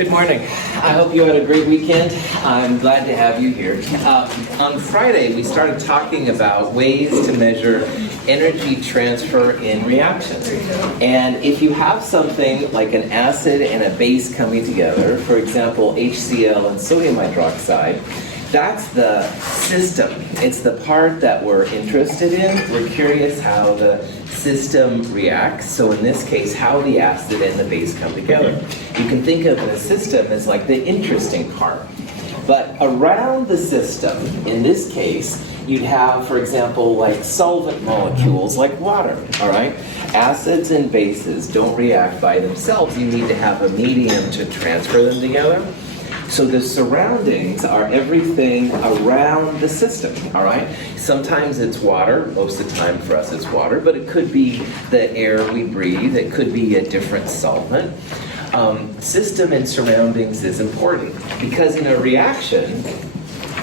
Good morning. I hope you had a great weekend. I'm glad to have you here. On Friday, we started talking about ways to measure energy transfer in reactions. And if you have something like an acid and a base coming together, for example, HCl and sodium hydroxide, that's the system. It's the part that we're interested in. We're curious how the system reacts. So in this case, how the acid and the base come together. You can think of the system as like the interesting part. But around the system, in this case, you'd have, for example, like solvent molecules like water, all right? Acids and bases don't react by themselves. You need to have a medium to transfer them together. So the surroundings are everything around the system, all right? Sometimes it's water, most of the time for us it's water, but it could be the air we breathe, it could be a different solvent. System and surroundings is important because in a reaction,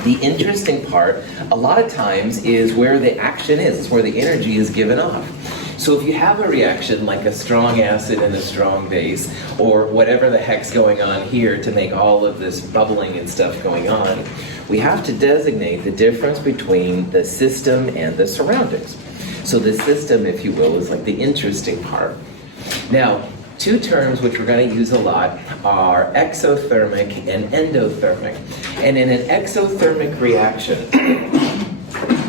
the interesting part, a lot of times, is where the action is, it's where the energy is given off. So if you have a reaction like a strong acid and a strong base, or whatever the heck's going on here to make all of this bubbling and stuff going on, we have to designate the difference between the system and the surroundings. So the system, if you will, is like the interesting part. Now, two terms which we're going to use a lot are exothermic and endothermic. And in an exothermic reaction,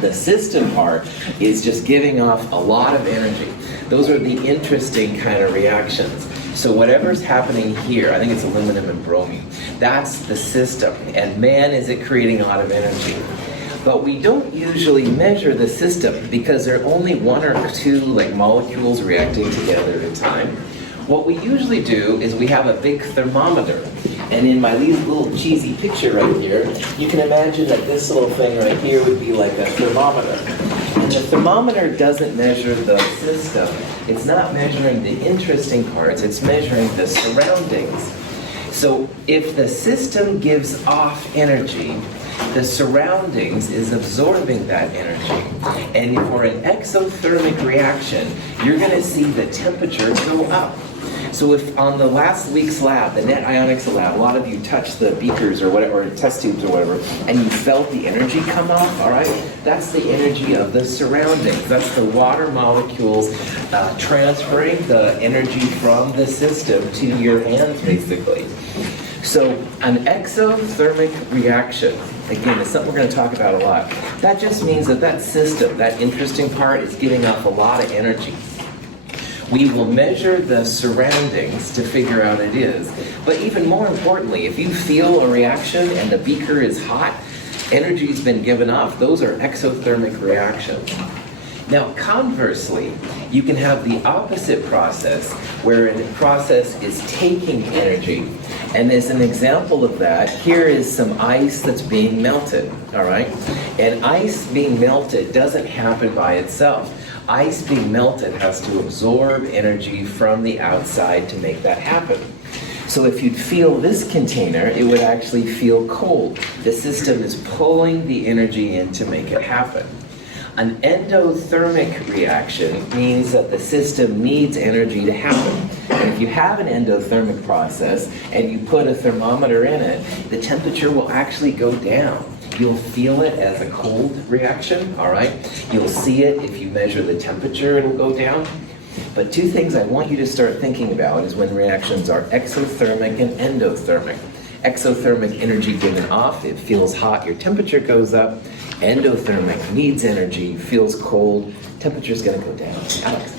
the system part is just giving off a lot of energy. Those are the interesting kind of reactions. So whatever's happening here, I think it's aluminum and bromine, that's the system. And man, is it creating a lot of energy. But we don't usually measure the system because there are only one or two like molecules reacting together at a time. What we usually do is we have a big thermometer. And in my little cheesy picture right here, you can imagine that this little thing right here would be like a thermometer. And the thermometer doesn't measure the system. It's not measuring the interesting parts, it's measuring the surroundings. So if the system gives off energy, the surroundings is absorbing that energy. And for an exothermic reaction, you're going to see the temperature go up. So if on the last week's lab, the net ionics lab, a lot of you touched the beakers or whatever, or test tubes or whatever, and you felt the energy come off, all right? That's the energy of the surroundings. That's the water molecules transferring the energy from the system to your hands, basically. So an exothermic reaction, again, it's something we're going to talk about a lot. That just means that that system, that interesting part, is giving off a lot of energy. We will measure the surroundings to figure out it is. But even more importantly, if you feel a reaction and the beaker is hot, energy's been given off, those are exothermic reactions. Now, conversely, you can have the opposite process, where a process is taking energy. And as an example of that, here is some ice that's being melted, all right? And ice being melted doesn't happen by itself. Ice being melted has to absorb energy from the outside to make that happen. So if you'd feel this container, it would actually feel cold. The system is pulling the energy in to make it happen. An endothermic reaction means that the system needs energy to happen. And if you have an endothermic process and you put a thermometer in it, the temperature will actually go down. You'll feel it as a cold reaction, all right? You'll see it if you measure the temperature, it'll go down. But two things I want you to start thinking about is when reactions are exothermic and endothermic. Exothermic, energy given off, it feels hot, your temperature goes up. Endothermic needs energy, feels cold, temperature's gonna go down. Alex?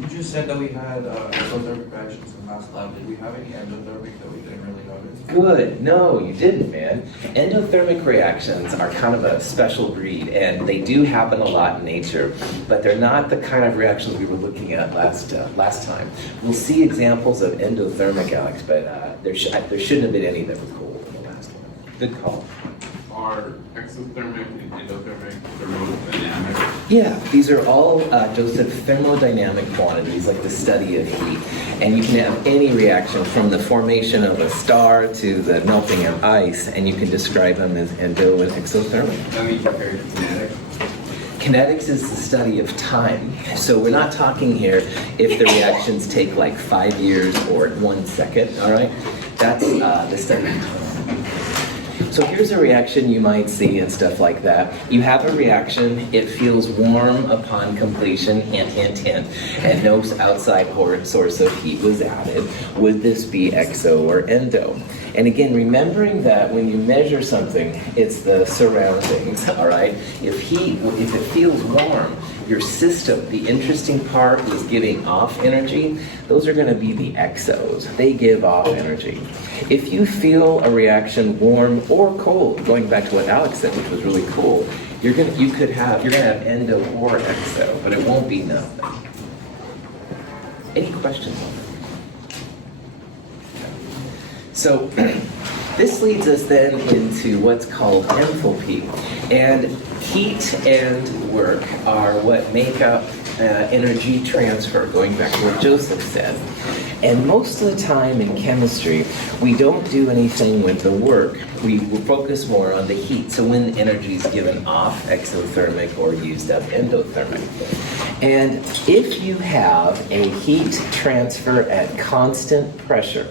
You just said that we had exothermic reactions in last lab. Did we have any endothermic that we didn't really notice? Good. No, you didn't, man. Endothermic reactions are kind of a special breed, and they do happen a lot in nature, but they're not the kind of reactions we were looking at last time. We'll see examples of endothermic, Alex, but there shouldn't have been any that were cold in the last one. Good call. Are exothermic and endothermic thermodynamic? Yeah, these are all just thermodynamic quantities, like the study of heat. And you can have any reaction from the formation of a star to the melting of ice, and you can describe them as endo and exothermic. Let me compare it to kinetics. Kinetics is the study of time. So we're not talking here if the reactions take like 5 years or 1 second, all right? That's this thing. So here's a reaction you might see and stuff like that. You have a reaction, it feels warm upon completion, hint, hint, hint, and no outside source of heat was added. Would this be exo or endo? And again, remembering that when you measure something, it's the surroundings, all right? If it feels warm, your system, the interesting part is giving off energy. Those are going to be the exos. They give off energy. If you feel a reaction warm or cold, going back to what Alex said, which was really cool, you're gonna have endo or exo, but it won't be nothing. Any questions on that? So this leads us then into what's called enthalpy. And heat and work are what make up energy transfer, going back to what Joseph said. And most of the time in chemistry, we don't do anything with the work. We will focus more on the heat. So when energy is given off, exothermic, or used up, endothermic. And if you have a heat transfer at constant pressure,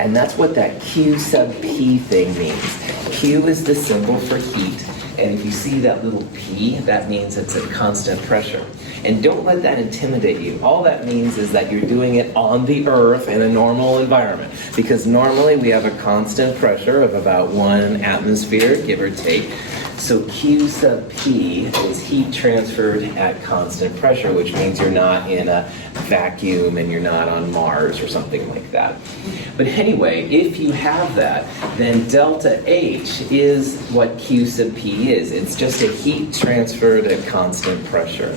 and that's what that Q sub P thing means. Q is the symbol for heat, and if you see that little P, that means it's at constant pressure. And don't let that intimidate you. All that means is that you're doing it on the Earth in a normal environment. Because normally we have a constant pressure of about 1 atmosphere, give or take. So Q sub P is heat transferred at constant pressure, which means you're not in a vacuum and you're not on Mars or something like that. But anyway, if you have that, then delta H is what Q sub P is. It's just a heat transferred at constant pressure.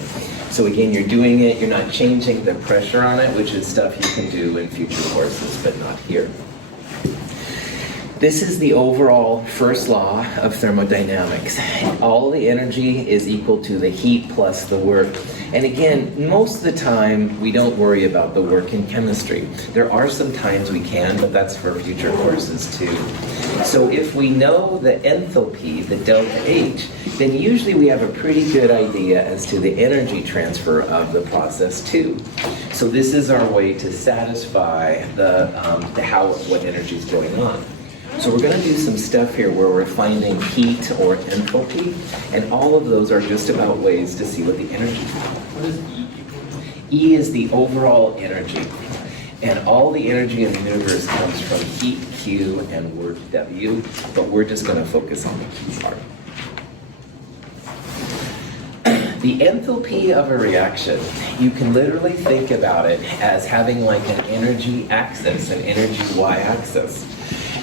So again, you're doing it, you're not changing the pressure on it, which is stuff you can do in future courses, but not here. This is the overall first law of thermodynamics. All the energy is equal to the heat plus the work. And again, most of the time, we don't worry about the work in chemistry. There are some times we can, but that's for future courses too. So if we know the enthalpy, the delta H, then usually we have a pretty good idea as to the energy transfer of the process too. So this is our way to satisfy what energy is going on. So we're going to do some stuff here where we're finding heat or enthalpy, and all of those are just about ways to see what the energy is. What is E? E is the overall energy, and all the energy in the universe comes from heat Q and work W, but we're just going to focus on the Q part. The enthalpy of a reaction, you can literally think about it as having like an energy axis, an energy y-axis.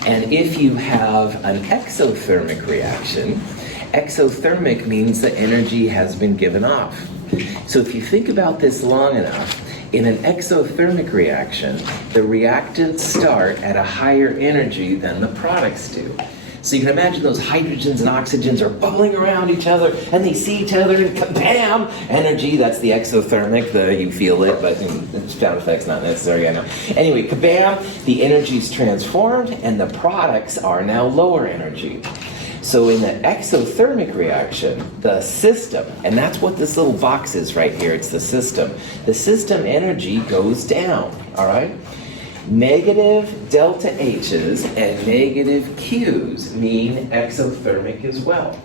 And if you have an exothermic reaction, exothermic means the energy has been given off. So if you think about this long enough, in an exothermic reaction, the reactants start at a higher energy than the products do. So you can imagine those hydrogens and oxygens are bubbling around each other, and they see each other, and kabam! Energy, that's the exothermic, you feel it, but sound effects not necessary, I know. Anyway, kabam, the energy is transformed, and the products are now lower energy. So in the exothermic reaction, the system, and that's what this little box is right here, it's the system energy goes down, all right? Negative delta H's and negative Q's mean exothermic as well.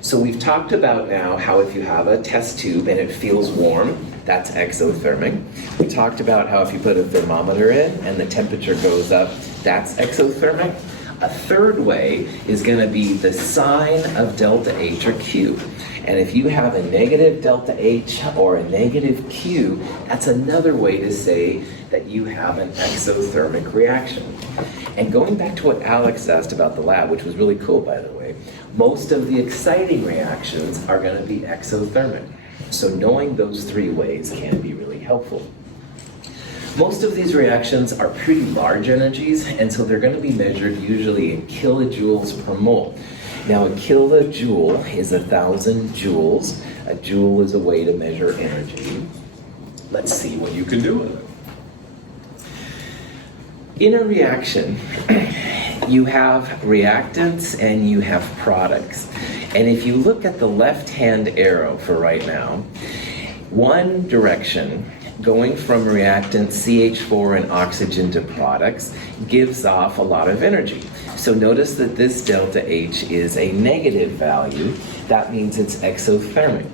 So we've talked about now how if you have a test tube and it feels warm, that's exothermic. We talked about how if you put a thermometer in and the temperature goes up, that's exothermic. A third way is going to be the sign of delta H or Q. And if you have a negative delta H or a negative Q, that's another way to say that you have an exothermic reaction. And going back to what Alex asked about the lab, which was really cool, by the way, most of the exciting reactions are going to be exothermic. So knowing those three ways can be really helpful. Most of these reactions are pretty large energies, and so they're going to be measured usually in kilojoules per mole. Now, a kilojoule is 1,000 joules. A joule is a way to measure energy. Let's see what you can do with it. In a reaction, you have reactants and you have products. And if you look at the left-hand arrow for right now, one direction going from reactant CH4 and oxygen to products gives off a lot of energy. So notice that this delta H is a negative value. That means it's exothermic.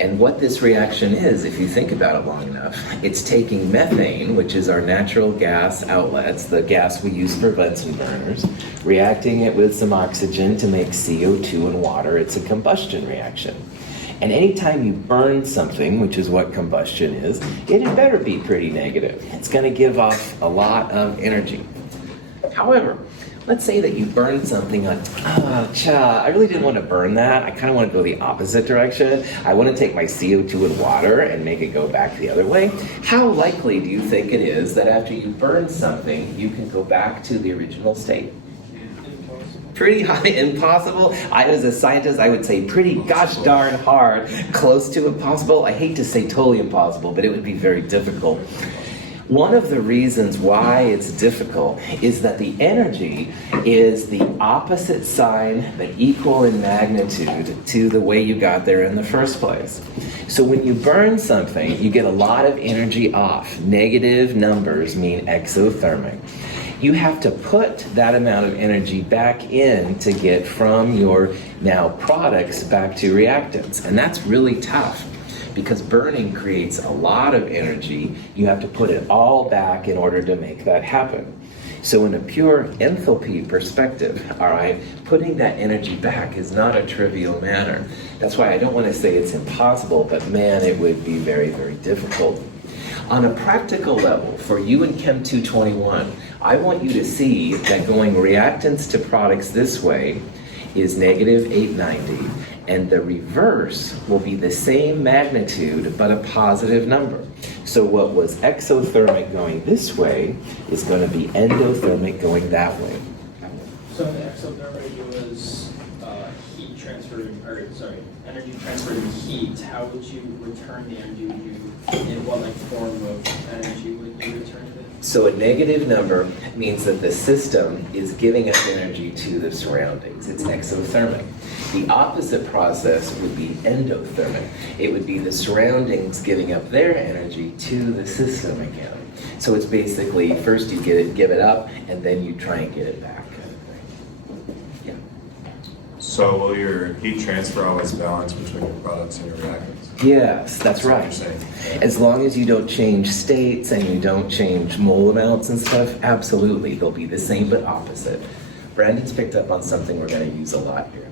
And what this reaction is, if you think about it long enough, it's taking methane, which is our natural gas outlets, the gas we use for Bunsen burners, reacting it with some oxygen to make CO2 and water. It's a combustion reaction. And anytime you burn something, which is what combustion is, it had better be pretty negative. It's going to give off a lot of energy. However, let's say that you burn something on, I really didn't want to burn that. I kind of want to go the opposite direction. I want to take my CO2 and water and make it go back the other way. How likely do you think it is that after you burn something, you can go back to the original state? Pretty high, impossible. As a scientist, I would say pretty gosh darn hard, close to impossible. I hate to say totally impossible, but it would be very difficult. One of the reasons why it's difficult is that the energy is the opposite sign but equal in magnitude to the way you got there in the first place. So when you burn something, you get a lot of energy off. Negative numbers mean exothermic. You have to put that amount of energy back in to get from your now products back to reactants. And that's really tough because burning creates a lot of energy. You have to put it all back in order to make that happen. So in a pure enthalpy perspective, all right, putting that energy back is not a trivial matter. That's why I don't want to say it's impossible, but man, it would be very, very difficult. On a practical level, for you in Chem 221, I want you to see that going reactants to products this way is negative 890, and the reverse will be the same magnitude but a positive number. So what was exothermic going this way is going to be endothermic going that way. So the exothermic was heat transferred, energy transferred in heat. How would you return the energy? In what form of energy would you return it? So a negative number means that the system is giving up energy to the surroundings. It's exothermic. The opposite process would be endothermic. It would be the surroundings giving up their energy to the system again. So it's basically first you give it up, and then you try and get it back. Yeah. So will your heat transfer always balance between your products and your reactants? Yes, that's what right. you're saying. As long as you don't change states and you don't change mole amounts and stuff, absolutely, they'll be the same but opposite. Brandon's picked up on something we're going to use a lot here.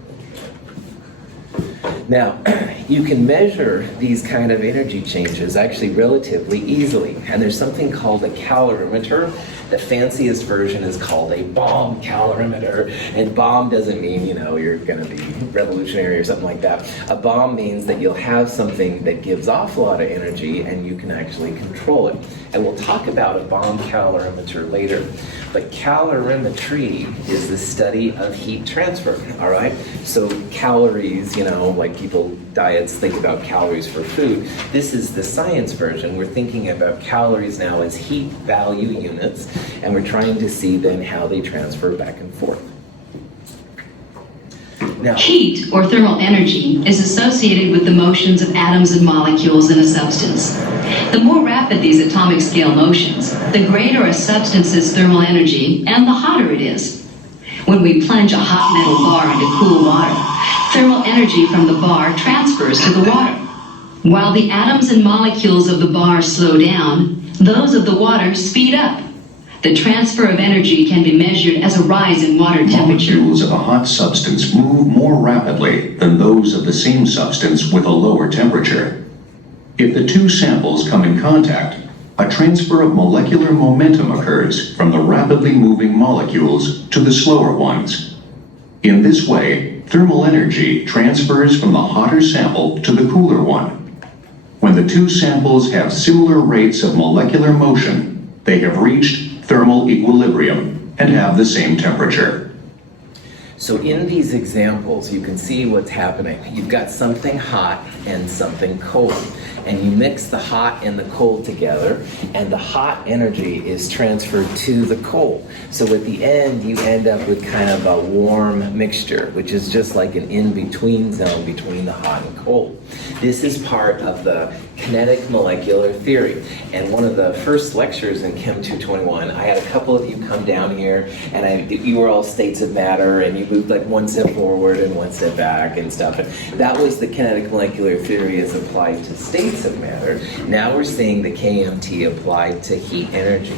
Now, you can measure these kind of energy changes actually relatively easily, and there's something called a calorimeter. The fanciest version is called a bomb calorimeter, and bomb doesn't mean, you're going to be revolutionary or something like that. A bomb means that you'll have something that gives off a lot of energy and you can actually control it. And we'll talk about a bomb calorimeter later. But calorimetry is the study of heat transfer, all right? So calories, like people diets think about calories for food. This is the science version. We're thinking about calories now as heat value units, and we're trying to see then how they transfer back and forth. Now, heat, or thermal energy, is associated with the motions of atoms and molecules in a substance. The more rapid these atomic scale motions, the greater a substance's thermal energy and the hotter it is. When we plunge a hot metal bar into cool water, thermal energy from the bar transfers to the water. While the atoms and molecules of the bar slow down, those of the water speed up. The transfer of energy can be measured as a rise in water temperature. Molecules of a hot substance move more rapidly than those of the same substance with a lower temperature. If the two samples come in contact, a transfer of molecular momentum occurs from the rapidly moving molecules to the slower ones. In this way, thermal energy transfers from the hotter sample to the cooler one. When the two samples have similar rates of molecular motion, they have reached thermal equilibrium and have the same temperature. So in these examples, you can see what's happening. You've got something hot and something cold, and you mix the hot and the cold together, and the hot energy is transferred to the cold. So at the end, you end up with kind of a warm mixture, which is just like an in-between zone between the hot and cold. This is part of the kinetic molecular theory. And one of the first lectures in Chem 221, I had a couple of you come down here, and you were all states of matter, and you moved like one step forward and one step back and stuff. And that was the kinetic molecular theory as applied to states of matter. Now we're seeing the KMT applied to heat energy.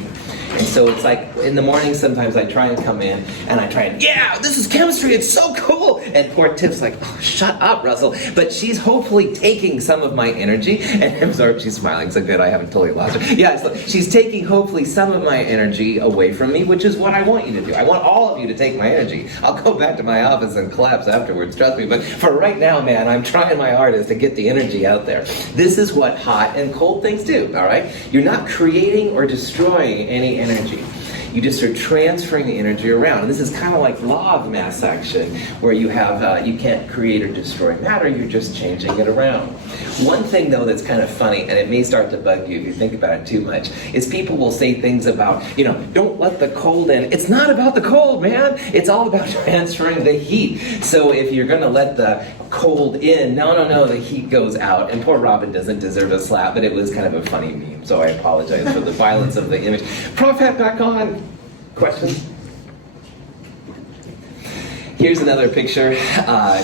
And so it's like in the morning sometimes I try and come in and I try and, yeah, this is chemistry, it's so cool. And poor Tiff's like, oh, shut up, Russell. But she's hopefully taking some of my energy, and I'm sorry, she's smiling, so good, I haven't totally lost her. Yeah, so she's taking hopefully some of my energy away from me, which is what I want you to do. I want all of you to take my energy. I'll go back to my office and collapse afterwards, trust me. But for right now, man, I'm trying my hardest to get the energy out there. This is what hot and cold things do, all right? You're not creating or destroying any energy. You just are transferring the energy around. And this is kind of like law of mass action, where you have you can't create or destroy matter, you're just changing it around. One thing though that's kind of funny, and it may start to bug you if you think about it too much, is people will say things about, don't let the cold in. It's not about the cold, man. It's all about transferring the heat. So if you're gonna let the cold in, no, the heat goes out. And poor Robin doesn't deserve a slap, but it was kind of a funny meme, so I apologize for the violence of the image. Prof, hat back on. Questions? Here's another picture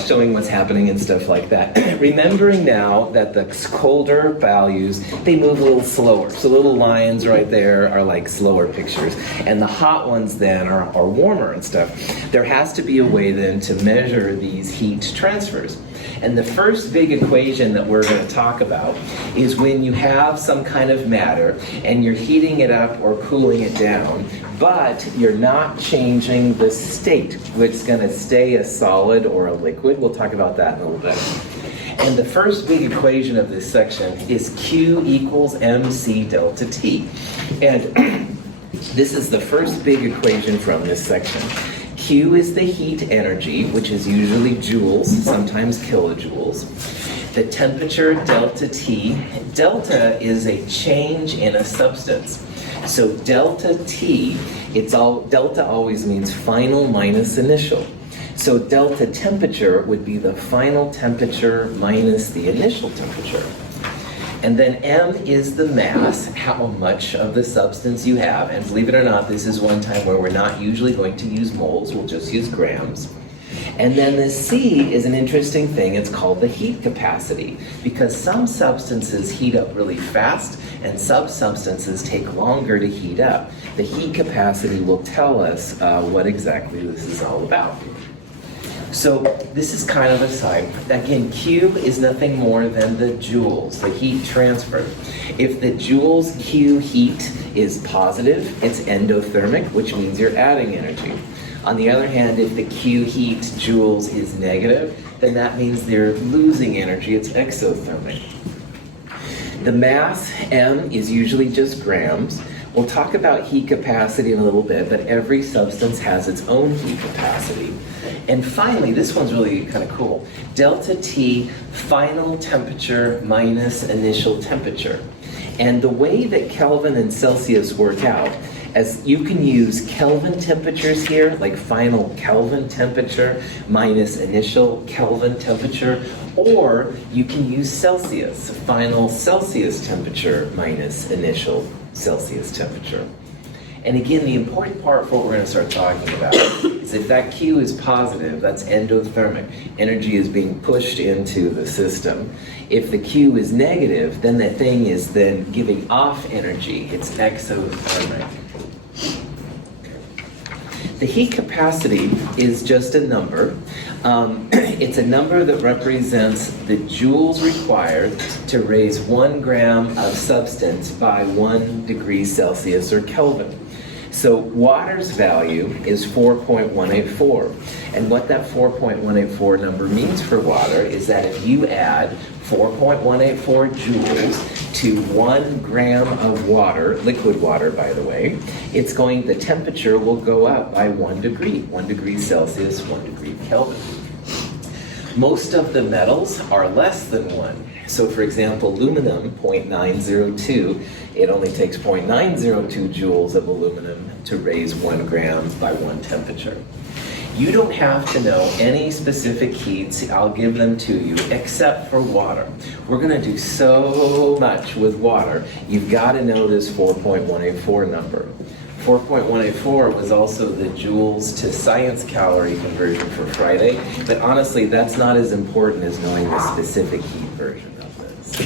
showing what's happening and stuff like that. Remembering now that the colder values, they move a little slower. So the little lines right there are like slower pictures. And the hot ones then are warmer and stuff. There has to be a way then to measure these heat transfers. And the first big equation that we're going to talk about is when you have some kind of matter and you're heating it up or cooling it down, but you're not changing the state. It's going to stay a solid or a liquid. We'll talk about that in a little bit. And the first big equation of this section is Q equals mc delta T. And this is the first big equation from this section. Q is the heat energy, which is usually joules, sometimes kilojoules. The temperature, delta T. Delta is a change in a substance. So delta T, delta always means final minus initial. So delta temperature would be the final temperature minus the initial temperature. And then M is the mass, how much of the substance you have. And believe it or not, this is one time where we're not usually going to use moles, we'll just use grams. And then the C is an interesting thing, it's called the heat capacity, because some substances heat up really fast and some substances take longer to heat up. The heat capacity will tell us what exactly this is all about. So this is kind of a side. Again, Q is nothing more than the joules, the heat transfer. If the joules Q heat is positive, it's endothermic, which means you're adding energy. On the other hand, if the Q heat joules is negative, then that means they're losing energy, it's exothermic. The mass, M, is usually just grams. We'll talk about heat capacity in a little bit, but every substance has its own heat capacity. And finally, this one's really kind of cool. Delta T, final temperature minus initial temperature. And the way that Kelvin and Celsius work out, as you can use Kelvin temperatures here, like final Kelvin temperature minus initial Kelvin temperature, or you can use Celsius, final Celsius temperature minus initial Celsius temperature. And again, the important part for what we're going to start talking about is if that Q is positive, that's endothermic. Energy is being pushed into the system. If the Q is negative, then that thing is then giving off energy. It's exothermic. The heat capacity is just a number. It's a number that represents the joules required to raise 1 gram of substance by 1 degree Celsius or Kelvin. So water's value is 4.184. And what that 4.184 number means for water is that if you add 4.184 joules to 1 gram of water, liquid water by the way, the temperature will go up by 1 degree Celsius, 1 degree Kelvin. Most of the metals are less than 1. So for example, aluminum, 0.902, it only takes 0.902 joules of aluminum to raise 1 gram by 1 temperature. You don't have to know any specific heats, I'll give them to you, except for water. We're gonna do so much with water, you've gotta know this 4.184 number. 4.184 was also the joules to science calorie conversion for Friday, but honestly, that's not as important as knowing the specific heat version of this.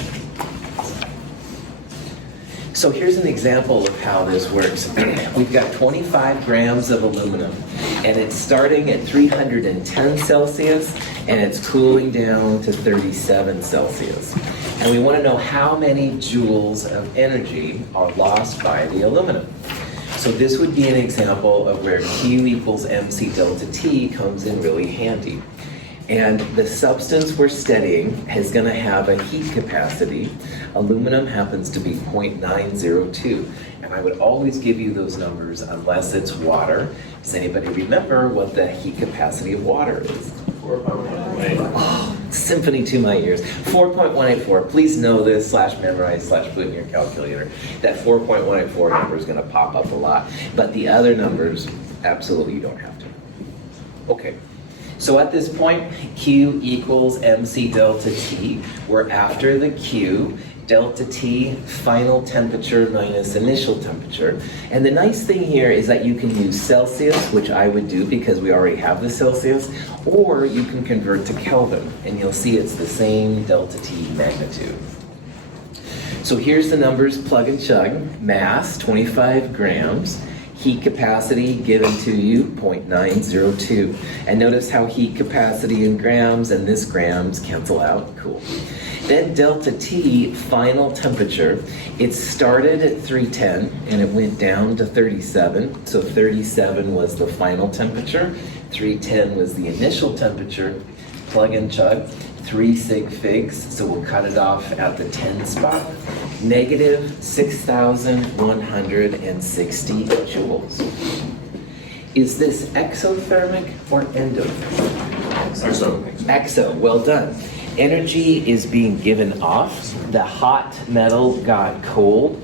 So here's an example of how this works. We've got 25 grams of aluminum, and it's starting at 310 Celsius, and it's cooling down to 37 Celsius. And we want to know how many joules of energy are lost by the aluminum. So this would be an example of where Q equals mc delta T comes in really handy. And the substance we're studying is going to have a heat capacity. Aluminum happens to be 0.902. And I would always give you those numbers unless it's water. Does anybody remember what the heat capacity of water is? 4.184. Oh, symphony to my ears. 4.184. Please know this, /memorize, /put in your calculator. That 4.184 number is going to pop up a lot. But the other numbers, absolutely you don't have to. Okay. So at this point, Q equals mc delta T. We're after the Q, delta T, final temperature minus initial temperature. And the nice thing here is that you can use Celsius, which I would do because we already have the Celsius, or you can convert to Kelvin, and you'll see it's the same delta T magnitude. So here's the numbers, plug and chug. Mass, 25 grams. Heat capacity given to you, 0.902. And notice how heat capacity in grams and this grams cancel out, cool. Then delta T, final temperature. It started at 310 and it went down to 37. So 37 was the final temperature, 310 was the initial temperature. Plug and chug, 3 sig figs, so we'll cut it off at the 10 spot. Negative 6,160 joules. Is this exothermic or endothermic? Exo, well done. Energy is being given off. The hot metal got cold.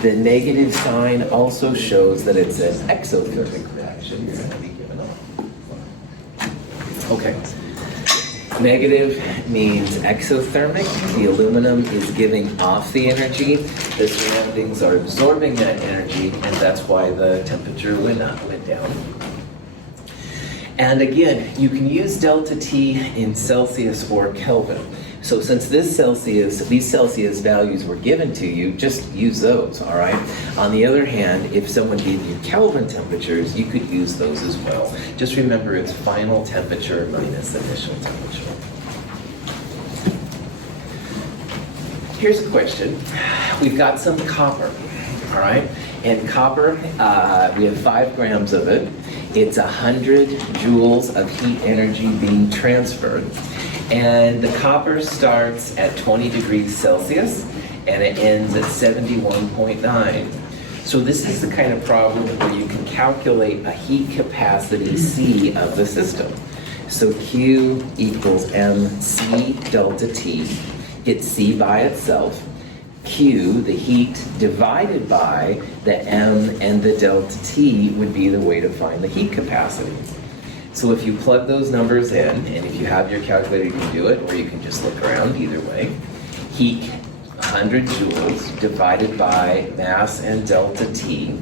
The negative sign also shows that it's an exothermic reaction. You're going to be given off. Okay. Negative means exothermic. The aluminum is giving off the energy. The surroundings are absorbing that energy, and that's why the temperature went down. And again, you can use delta T in Celsius or Kelvin. So since these Celsius values were given to you, just use those, all right? On the other hand, if someone gave you Kelvin temperatures, you could use those as well. Just remember it's final temperature minus initial temperature. Here's a question. We've got some copper, all right? And copper, we have 5 grams of it. It's 100 joules of heat energy being transferred. And the copper starts at 20 degrees Celsius and it ends at 71.9. So this is the kind of problem where you can calculate a heat capacity C of the system. So Q equals mc delta T. It's C by itself. Q, the heat, divided by the M and the delta T would be the way to find the heat capacity. So if you plug those numbers in, and if you have your calculator, you can do it, or you can just look around either way. Heat, 100 joules, divided by mass and delta T.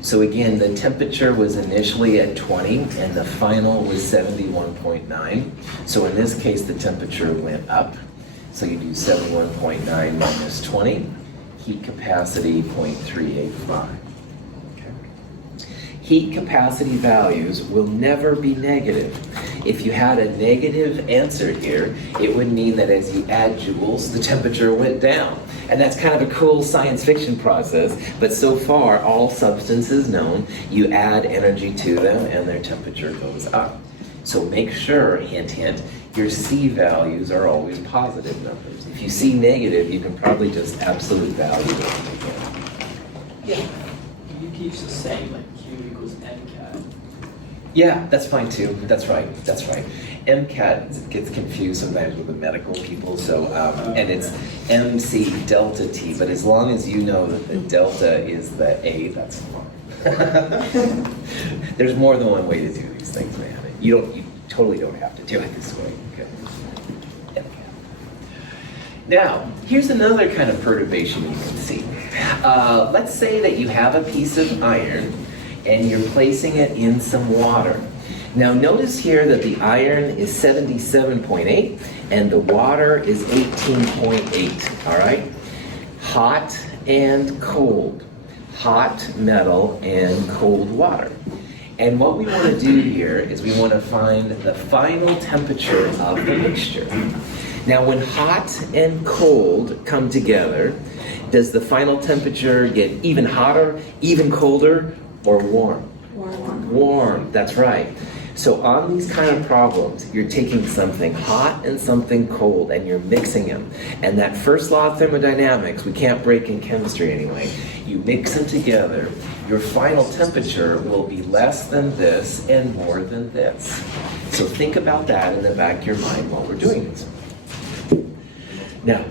So again, the temperature was initially at 20, and the final was 71.9. So in this case, the temperature went up. So you do 71.9 minus 20, heat capacity 0.385. Heat capacity values will never be negative. If you had a negative answer here, it would mean that as you add joules, the temperature went down. And that's kind of a cool science fiction process, but so far, all substances known, you add energy to them and their temperature goes up. So make sure, hint, hint, your C values are always positive numbers. If you see negative, you can probably just absolute value it again. Yeah. U keeps the same, like Q equals MCAT. Yeah, that's fine too. That's right. That's right. MCAT gets confused sometimes with the medical people, so and it's MC delta T. But as long as you know that the delta is the A, that's fine. There's more than one way to do these things, man. You totally don't have to do it this way. Okay. Now, here's another kind of perturbation you can see. Let's say that you have a piece of iron and you're placing it in some water. Now notice here that the iron is 77.8 and the water is 18.8, all right? Hot and cold. Hot metal and cold water. And what we want to do here is we want to find the final temperature of the mixture. Now when hot and cold come together, does the final temperature get even hotter, even colder, or warm? Warm, that's right. So on these kind of problems, you're taking something hot and something cold and you're mixing them. And that first law of thermodynamics, we can't break in chemistry anyway. You mix them together, your final temperature will be less than this and more than this. So think about that in the back of your mind while we're doing this. Now,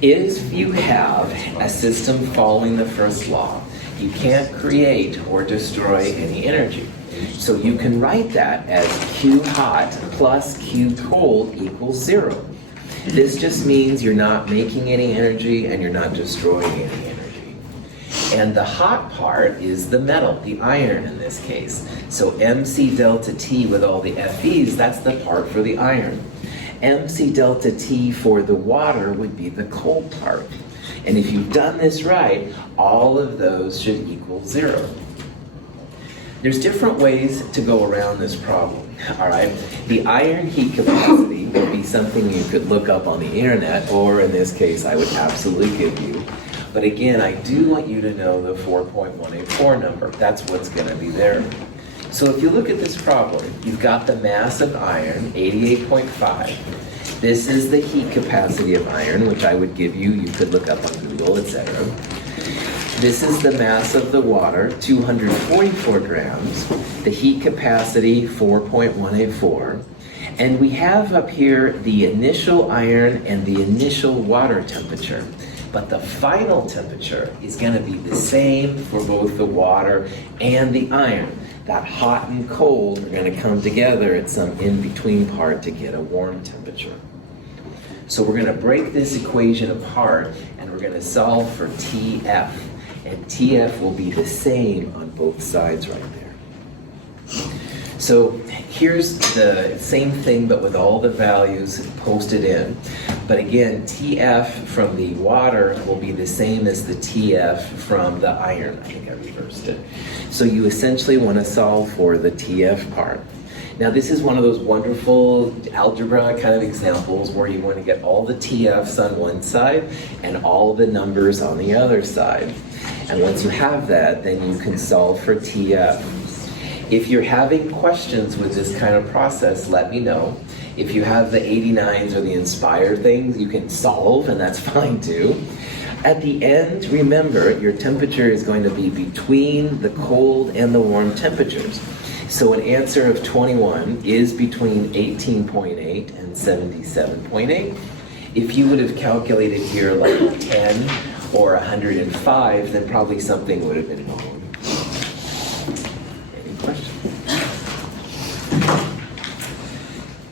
if you have a system following the first law, you can't create or destroy any energy. So you can write that as Q hot plus Q cold equals 0. This just means you're not making any energy and you're not destroying any energy. And the hot part is the metal, the iron in this case. So MC delta T with all the FEs, that's the part for the iron. MC delta T for the water would be the cold part. And if you've done this right, all of those should equal 0. There's different ways to go around this problem, all right? The iron heat capacity would be something you could look up on the internet, or in this case, I would absolutely give you. But again, I do want you to know the 4.184 number. That's what's gonna be there. So if you look at this problem, you've got the mass of iron, 88.5. This is the heat capacity of iron, which I would give you. You could look up on Google, etc. This is the mass of the water, 244 grams. The heat capacity, 4.184. And we have up here the initial iron and the initial water temperature. But the final temperature is going to be the same for both the water and the iron. That hot and cold are going to come together at some in-between part to get a warm temperature. So we're going to break this equation apart and we're going to solve for TF. And TF will be the same on both sides right there. So here's the same thing but with all the values posted in. But again, TF from the water will be the same as the TF from the iron. I think I reversed it. So you essentially want to solve for the TF part. Now this is one of those wonderful algebra kind of examples where you want to get all the TFs on one side and all the numbers on the other side. And once you have that, then you can solve for TF. If you're having questions with this kind of process, let me know. If you have the 89s or the inspired things, you can solve, and that's fine too. At the end, remember, your temperature is going to be between the cold and the warm temperatures. So an answer of 21 is between 18.8 and 77.8. If you would have calculated here like 10 or 105, then probably something would have been wrong. Any questions?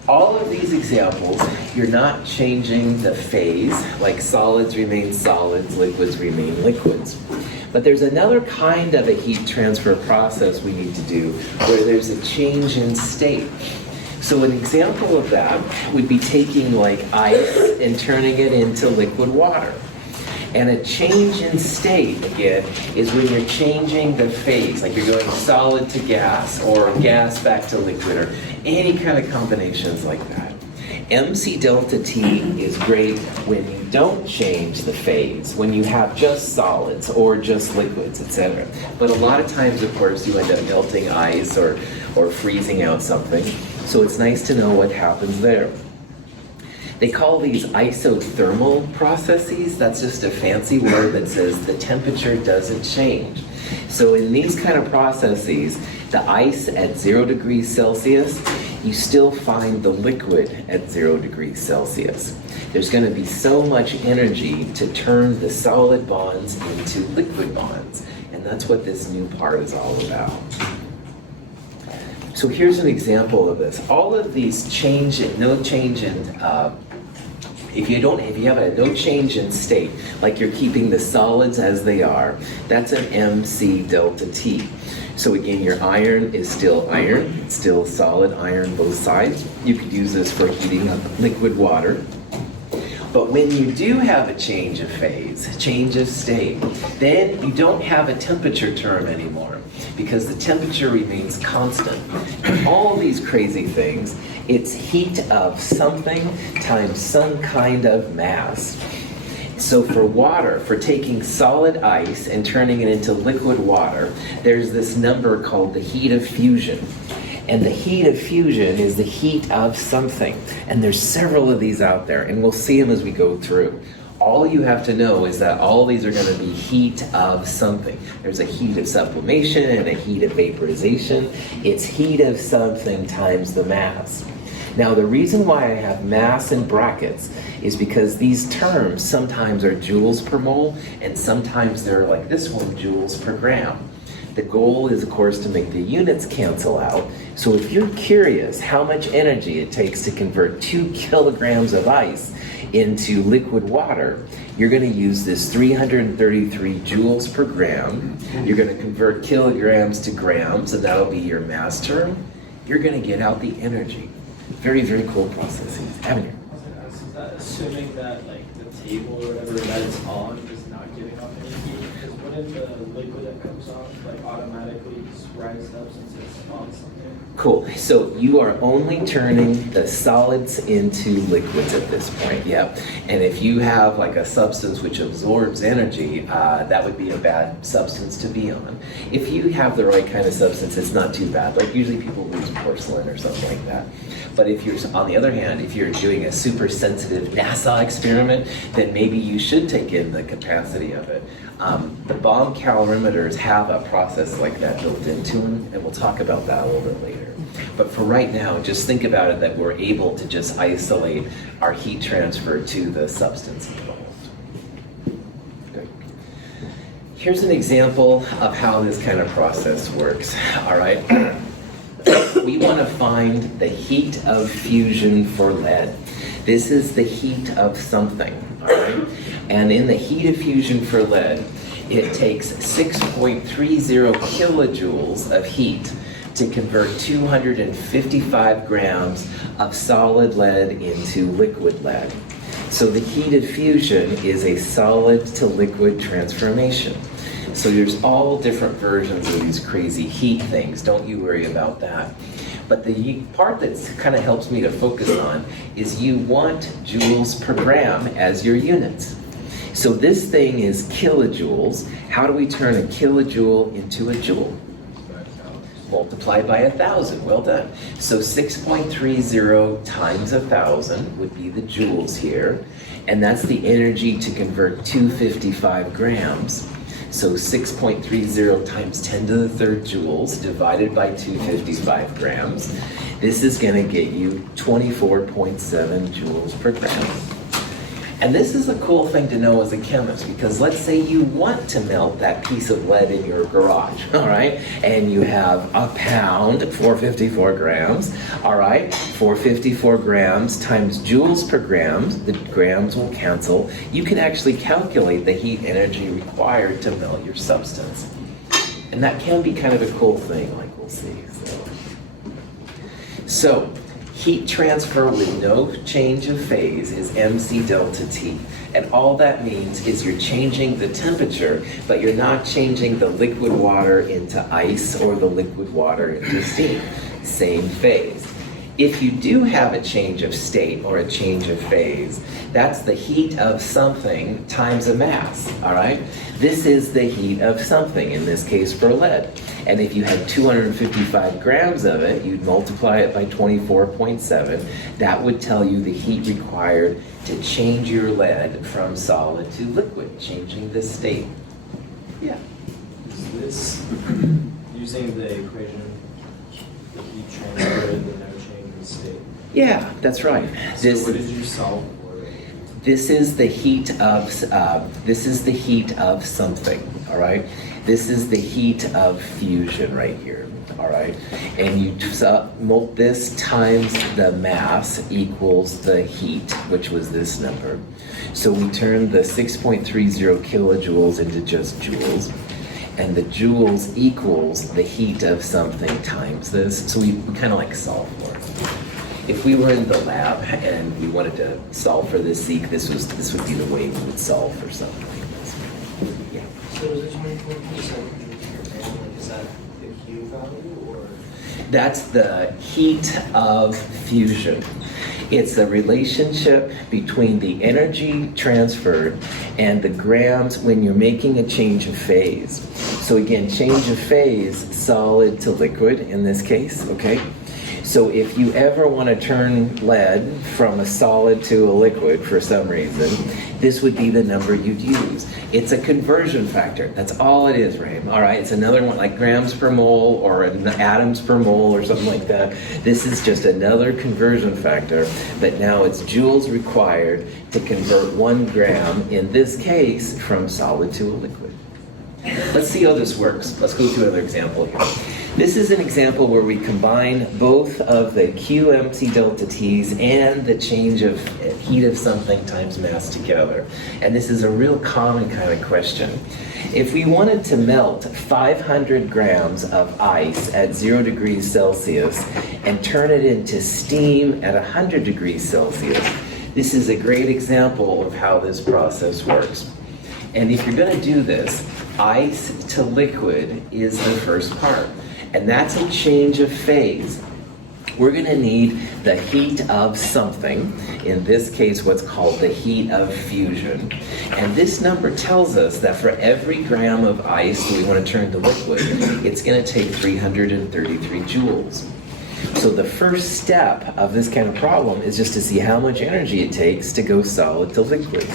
All of these examples, you're not changing the phase, like solids remain solids, liquids remain liquids. But there's another kind of a heat transfer process we need to do where there's a change in state. So an example of that would be taking like ice and turning it into liquid water. And a change in state, again, is when you're changing the phase, like you're going solid to gas or gas back to liquid or any kind of combinations like that. MC delta T is great when you don't change the phase, when you have just solids or just liquids, etc. But a lot of times, of course, you end up melting ice or freezing out something. So it's nice to know what happens there. They call these isothermal processes. That's just a fancy word that says the temperature doesn't change. So in these kind of processes, the ice at 0 degrees Celsius, you still find the liquid at 0 degrees Celsius. There's going to be so much energy to turn the solid bonds into liquid bonds. And that's what this new part is all about. So here's an example of this. All of these no change in, if you have a no change in state, like you're keeping the solids as they are, that's an MC delta T. So again, your iron is still iron, it's still solid iron both sides. You could use this for heating up liquid water. But when you do have a change of phase, change of state, then you don't have a temperature term anymore because the temperature remains constant. And all of these crazy things, it's heat of something times some kind of mass. So for water, for taking solid ice and turning it into liquid water, there's this number called the heat of fusion. And the heat of fusion is the heat of something. And there's several of these out there, and we'll see them as we go through. All you have to know is that all of these are going to be heat of something. There's a heat of sublimation and a heat of vaporization. It's heat of something times the mass. Now, the reason why I have mass in brackets is because these terms sometimes are joules per mole, and sometimes they're like this one, joules per gram. The goal is, of course, to make the units cancel out. So if you're curious how much energy it takes to convert 2 kilograms of ice into liquid water, you're going to use this 333 joules per gram. You're going to convert kilograms to grams, and that'll be your mass term. You're going to get out the energy. Very, very cool processes. Avenir. Is that assuming that like the table or whatever that is on is not giving off any heat? Because wouldn't the liquid that comes off like automatically just rise up since it's on something? Cool. So you are only turning the solids into liquids at this point. Yeah. And if you have like a substance which absorbs energy, that would be a bad substance to be on. If you have the right kind of substance, it's not too bad. Like usually people use porcelain or something like that. But if you're, on the other hand, if you're doing a super sensitive NASA experiment, then maybe you should take in the capacity of it. The bomb calorimeters have a process like that built into them, and we'll talk about that a little bit later. But for right now, just think about it that we're able to just isolate our heat transfer to the substance involved. Good. Here's an example of how this kind of process works, all right? We want to find the heat of fusion for lead. This is the heat of something, all right? And in the heat of fusion for lead, it takes 6.30 kilojoules of heat to convert 255 grams of solid lead into liquid lead. So the heat of fusion is a solid to liquid transformation. So there's all different versions of these crazy heat things. Don't you worry about that. But the part that kind of helps me to focus on is you want joules per gram as your units. So this thing is kilojoules. How do we turn a kilojoule into a joule? Multiplied by 1,000. Well done. So 6.30 times 1,000 would be the joules here. And that's the energy to convert 255 grams. So 6.30 times 10 to the third joules divided by 255 grams. This is going to get you 24.7 joules per gram. And this is a cool thing to know as a chemist, because let's say you want to melt that piece of lead in your garage, all right? And you have a pound, 454 grams, all right? 454 grams times joules per gram, the grams will cancel. You can actually calculate the heat energy required to melt your substance. And that can be kind of a cool thing, like we'll see. So heat transfer with no change of phase is MC delta T. And all that means is you're changing the temperature, but you're not changing the liquid water into ice or the liquid water into steam. Same phase. If you do have a change of state or a change of phase, that's the heat of something times a mass, all right? This is the heat of something, in this case for lead. And if you had 255 grams of it, you'd multiply it by 24.7. That would tell you the heat required to change your lead from solid to liquid, changing the state. Yeah. Is this using the equation, the heat transfer and the no change in state? Yeah, that's right. So what did you solve for? This is the heat of something, all right? This is the heat of fusion right here. all right? And you this times the mass equals the heat, which was this number. So we turned the 6.30 kilojoules into just joules, and the joules equals the heat of something times this. So we kind of like solve for it. If we were in the lab and we wanted to solve for this seek, this would be the way we would solve for something like this. Yeah. So is it 24.7 is that the Q value or? That's the heat of fusion. It's a relationship between the energy transferred and the grams when you're making a change of phase. So again, change of phase, solid to liquid in this case, okay? So if you ever want to turn lead from a solid to a liquid for some reason, this would be the number you'd use. It's a conversion factor. That's all it is, right? All right, it's another one like grams per mole or atoms per mole or something like that. This is just another conversion factor, but now it's joules required to convert 1 gram, in this case, from solid to a liquid. Let's see how this works. Let's go to another example here. This is an example where we combine both of the QMC delta T's and the change of heat of something times mass together. And this is a real common kind of question. If we wanted to melt 500 grams of ice at 0 degrees Celsius and turn it into steam at 100 degrees Celsius, this is a great example of how this process works. And if you're going to do this, ice to liquid is the first part. And that's a change of phase. We're going to need the heat of something, in this case what's called the heat of fusion. And this number tells us that for every gram of ice we want to turn to liquid, it's going to take 333 joules. So the first step of this kind of problem is just to see how much energy it takes to go solid to liquid.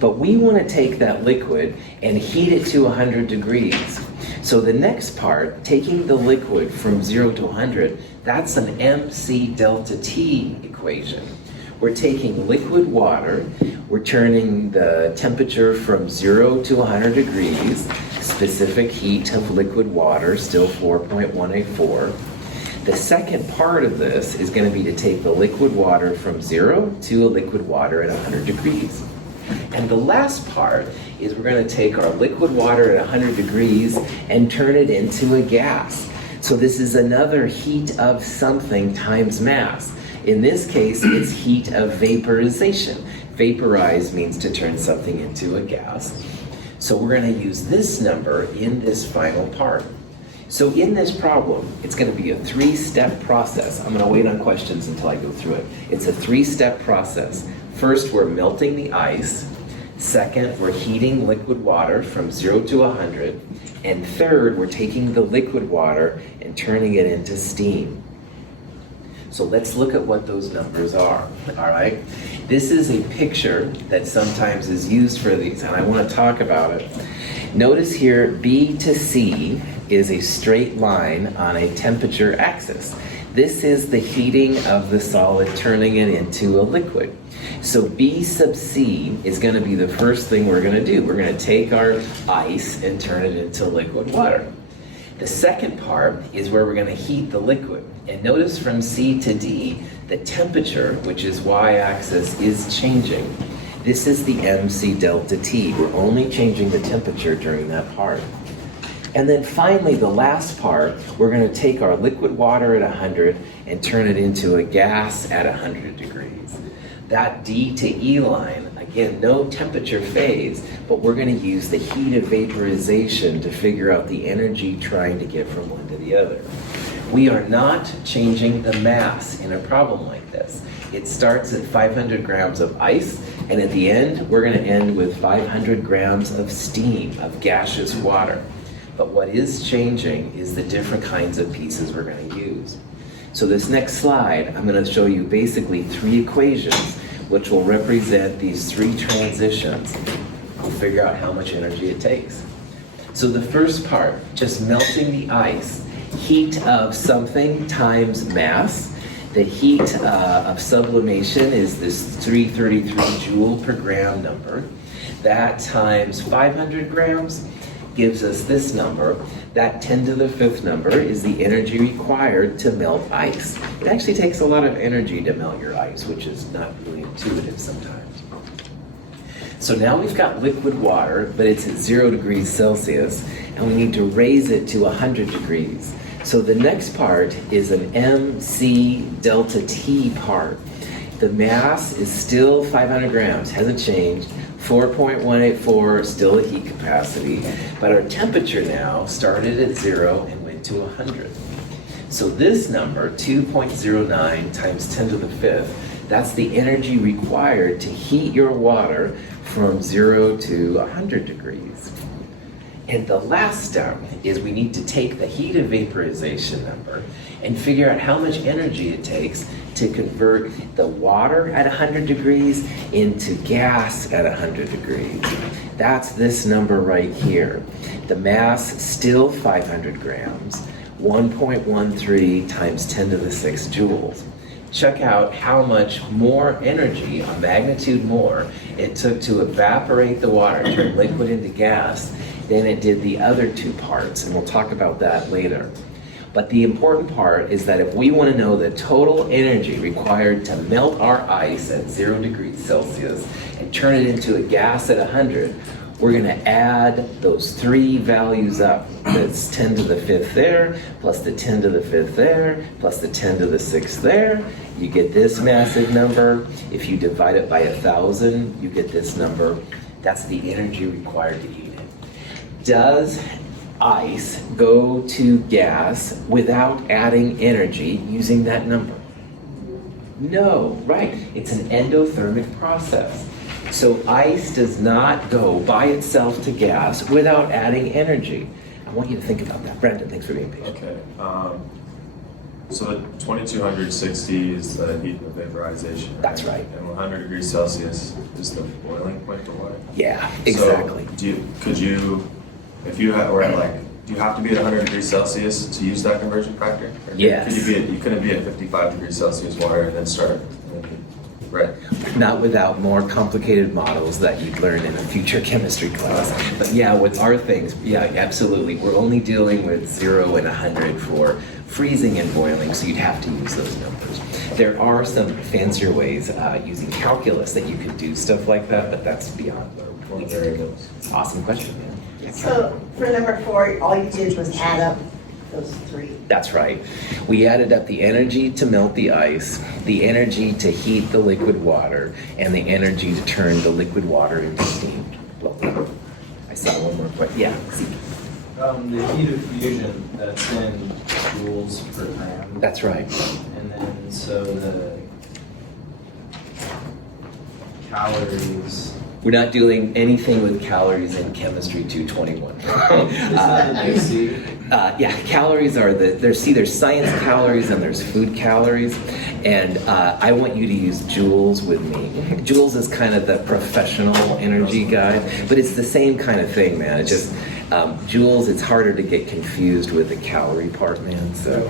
But we want to take that liquid and heat it to 100 degrees. So the next part, taking the liquid from 0 to 100, that's an MC delta T equation. We're taking liquid water, we're turning the temperature from 0 to 100 degrees, specific heat of liquid water, still 4.184. The second part of this is going to be to take the liquid water from 0 to a liquid water at 100 degrees. And the last part is we're going to take our liquid water at 100 degrees and turn it into a gas. So this is another heat of something times mass. In this case, it's heat of vaporization. Vaporize means to turn something into a gas. So we're going to use this number in this final part. So in this problem, it's going to be a 3-step process. I'm going to wait on questions until I go through it. It's a 3-step process. First, we're melting the ice. Second, we're heating liquid water from 0 to 100. And third, we're taking the liquid water and turning it into steam. So let's look at what those numbers are, all right? This is a picture that sometimes is used for these, and I want to talk about it. Notice here, B to C is a straight line on a temperature axis. This is the heating of the solid, turning it into a liquid. So B sub C is going to be the first thing we're going to do. We're going to take our ice and turn it into liquid water. The second part is where we're going to heat the liquid. And notice from C to D, the temperature, which is y-axis, is changing. This is the MC delta T. We're only changing the temperature during that part. And then finally, the last part, we're going to take our liquid water at 100 and turn it into a gas at 100 degrees. That D to E line, again, no temperature phase, but we're going to use the heat of vaporization to figure out the energy trying to get from one to the other. We are not changing the mass in a problem like this. It starts at 500 grams of ice, and at the end, we're going to end with 500 grams of steam, of gaseous water. But what is changing is the different kinds of pieces we're going to use. So this next slide, I'm going to show you basically 3 equations which will represent these 3 transitions. We'll figure out how much energy it takes. So the first part, just melting the ice, heat of something times mass. The heat of sublimation is this 333 joule per gram number. That times 500 grams. gives us this number. That 10 to the 5th number is the energy required to melt ice. It actually takes a lot of energy to melt your ice, which is not really intuitive sometimes. So now we've got liquid water, but it's at 0 degrees Celsius, and we need to raise it to 100 degrees. So the next part is an MC delta T part. The mass is still 500 grams, hasn't changed. 4.184, still the heat capacity, but our temperature now started at 0 and went to 100. So this number, 2.09 times 10 to the 5th, that's the energy required to heat your water from 0 to 100 degrees. And the last step is we need to take the heat of vaporization number and figure out how much energy it takes to convert the water at 100 degrees into gas at 100 degrees. That's this number right here. The mass still 500 grams, 1.13 times 10 to the 6 joules. Check out how much more energy, a magnitude more, it took to evaporate the water, turn liquid into gas, than it did the other two parts, and we'll talk about that later. But the important part is that if we want to know the total energy required to melt our ice at 0 degrees Celsius and turn it into a gas at 100, we're going to add those three values up. That's 10 to the 5th there, plus the 10 to the 5th there, plus the 10 to the 6th there. You get this massive number. If you divide it by 1,000, you get this number. That's the energy required to heat it. Does ice go to gas without adding energy using that number? No, right. It's an endothermic process. So ice does not go by itself to gas without adding energy. I want you to think about that. Brendan, thanks for being patient. Okay. So the 2260 is the heat of vaporization. Right? That's right. And 100 degrees Celsius is the boiling point for water. Yeah, exactly. So if you were at do you have to be at 100 degrees Celsius to use that conversion factor? Or Yes. You couldn't be at 55 degrees Celsius water and then start. Right. Not without more complicated models that you'd learn in a future chemistry class. But yeah, with our things, yeah, absolutely. We're only dealing with 0 and 100 for freezing and boiling, so you'd have to use those numbers. There are some fancier ways using calculus that you could do stuff like that, but that's beyond what we can do. Awesome question, man. Yeah. So for number 4, all you did was add up those three. That's right. We added up the energy to melt the ice, the energy to heat the liquid water, and the energy to turn the liquid water into steam. Well, I saw one more question. Yeah, Zeke. The heat of fusion, that's in joules per gram. That's right. And then so the calories. We're not doing anything with calories in chemistry 221. Yeah, calories are there's science calories and there's food calories, and I want you to use joules with me. Joules is kind of the professional energy guy, but it's the same kind of thing, man. It's just joules. It's harder to get confused with the calorie part, man. So.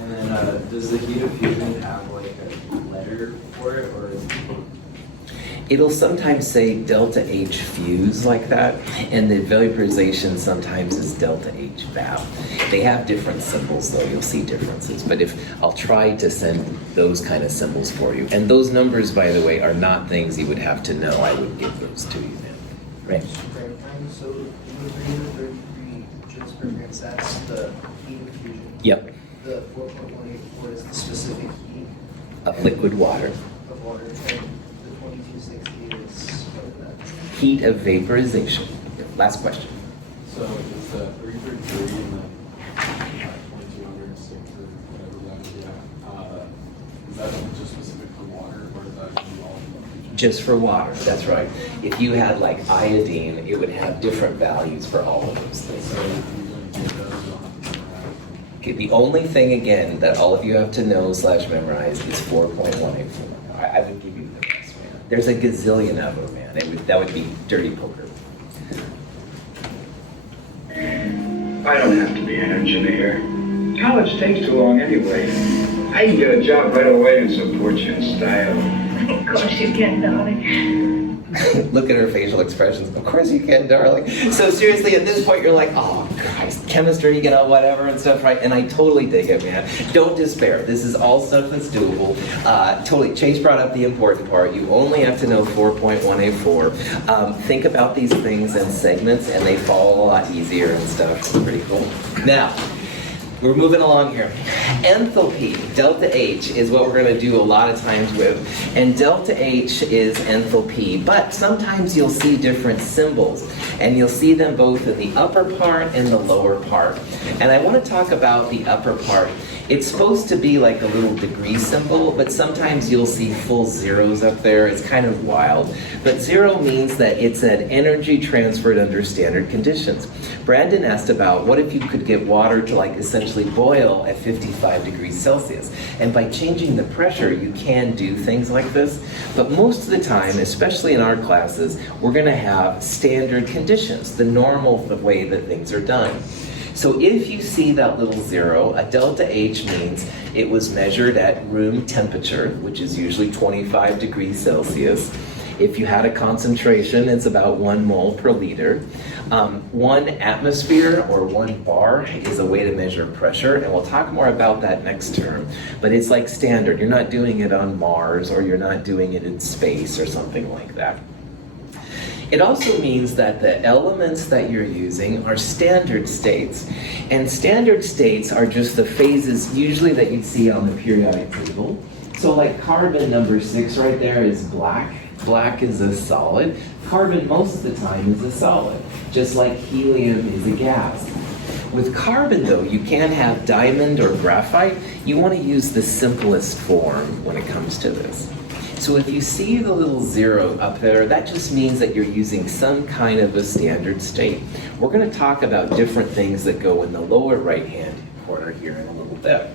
And then does the heat of fusion have like a letter for it, or? It'll sometimes say delta H fuse like that, and the vaporization sometimes is delta H vap. They have different symbols though, you'll see differences, but I'll try to send those kind of symbols for you. And those numbers, by the way, are not things you would have to know. I would give those to you now. Right? So the 333 joules per gram, that's the heat of fusion. Yep. The 4.184 is the specific heat Of liquid water. of water. And the 2260 is what is that? Heat of vaporization. Last question. So is the 333 and the 2206 or whatever that is, is that just specific for water, or is that all of them? Just for water, that's right. If you had like iodine, it would have different values for all of those things. So you're going to get those on. Okay, the only thing, again, that all of you have to know / memorize is 4.184. I would give you the rest, man. There's a gazillion of them, man. That would be dirty poker. I don't have to be an engineer. College takes too long anyway. I can get a job right away and support you in style. Of course you can, darling. Look at her facial expressions. Of course you can, darling. So seriously, at this point, you're like, oh, Christ, chemistry, whatever and stuff, right? And I totally dig it, man. Don't despair. This is all stuff that's doable. Totally. Chase brought up the important part. You only have to know 4.184. Think about these things in segments, and they fall a lot easier and stuff. It's pretty cool. Now, we're moving along here. Enthalpy, delta H, is what we're going to do a lot of times with. And delta H is enthalpy, but sometimes you'll see different symbols. And you'll see them both in the upper part and the lower part. And I want to talk about the upper part. It's supposed to be like a little degree symbol, but sometimes you'll see full zeros up there. It's kind of wild. But zero means that it's an energy transferred under standard conditions. Brandon asked about what if you could get water to like essentially boil at 55 degrees Celsius. And by changing the pressure, you can do things like this. But most of the time, especially in our classes, we're going to have standard conditions, the normal way that things are done. So if you see that little zero, a delta H means it was measured at room temperature, which is usually 25 degrees Celsius. If you had a concentration, it's about 1 mole per liter. 1 atmosphere or 1 bar is a way to measure pressure, and we'll talk more about that next term. But it's like standard. You're not doing it on Mars, or you're not doing it in space or something like that. It also means that the elements that you're using are standard states. And standard states are just the phases usually that you'd see on the periodic table. So like carbon number 6 right there is black. Black is a solid. Carbon most of the time is a solid, just like helium is a gas. With carbon though, you can't have diamond or graphite. You want to use the simplest form when it comes to this. So if you see the little zero up there, that just means that you're using some kind of a standard state. We're going to talk about different things that go in the lower right-hand corner here in a little bit.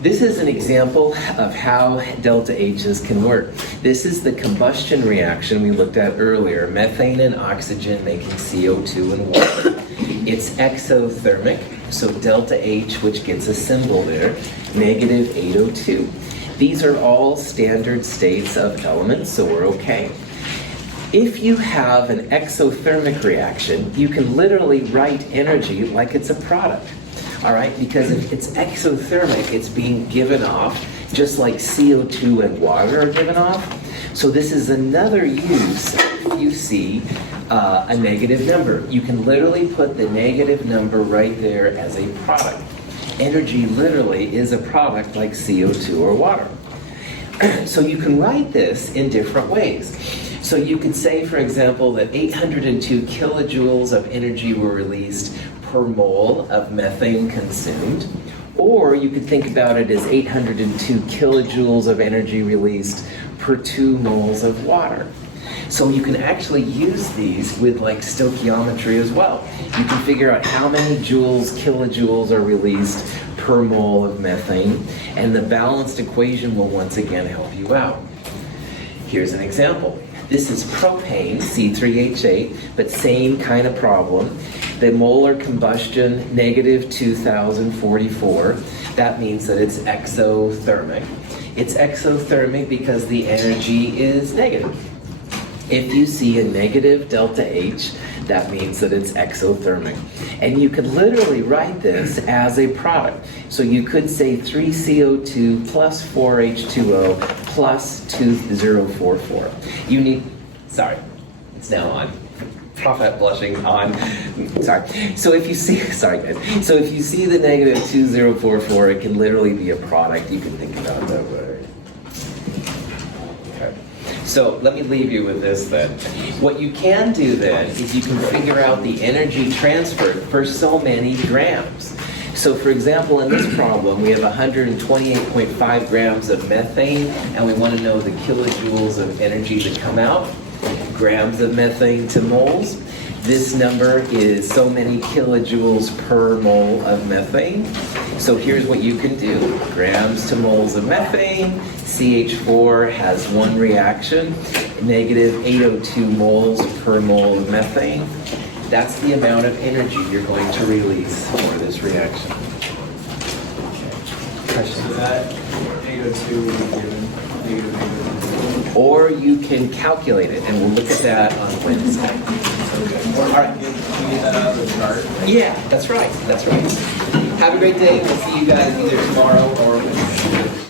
This is an example of how delta H's can work. This is the combustion reaction we looked at earlier, methane and oxygen making CO2 and water. It's exothermic, so delta H, which gets a symbol there, negative 802. These are all standard states of elements, so we're okay. If you have an exothermic reaction, you can literally write energy like it's a product. All right, because if it's exothermic, it's being given off just like CO2 and water are given off. So this is another use if you see a negative number. You can literally put the negative number right there as a product. Energy literally is a product like CO2 or water. So you can write this in different ways. So you could say, for example, that 802 kilojoules of energy were released per mole of methane consumed, or you could think about it as 802 kilojoules of energy released per 2 moles of water. So you can actually use these with like stoichiometry as well. You can figure out how many joules, kilojoules are released per mole of methane, and the balanced equation will once again help you out. Here's an example. This is propane, C3H8, but same kind of problem. The molar combustion, negative 2044. That means that it's exothermic. It's exothermic because the energy is negative. If you see a negative delta H, that means that it's exothermic. And you could literally write this as a product. So you could say 3CO2 plus 4H2O plus 2044. You need, sorry, it's now on. Prophet blushing on, sorry. So if you see, sorry guys. So if you see the negative 2044, it can literally be a product. You can think about it that way. Okay. So let me leave you with this then. What you can do then is you can figure out the energy transferred for so many grams. So for example, in this problem, we have 128.5 grams of methane, and we want to know the kilojoules of energy that come out. Grams of methane to moles. This number is so many kilojoules per mole of methane. So here's what you can do. Grams to moles of methane. CH4 has one reaction. Negative 802 moles per mole of methane. That's the amount of energy you're going to release for this reaction. So that 802 would be given negative 802. or you can calculate it, and we'll look at that on Wednesday. All right. Can you get that out of the chart? Yeah, that's right. That's right. Have a great day. We'll see you guys either tomorrow or Wednesday.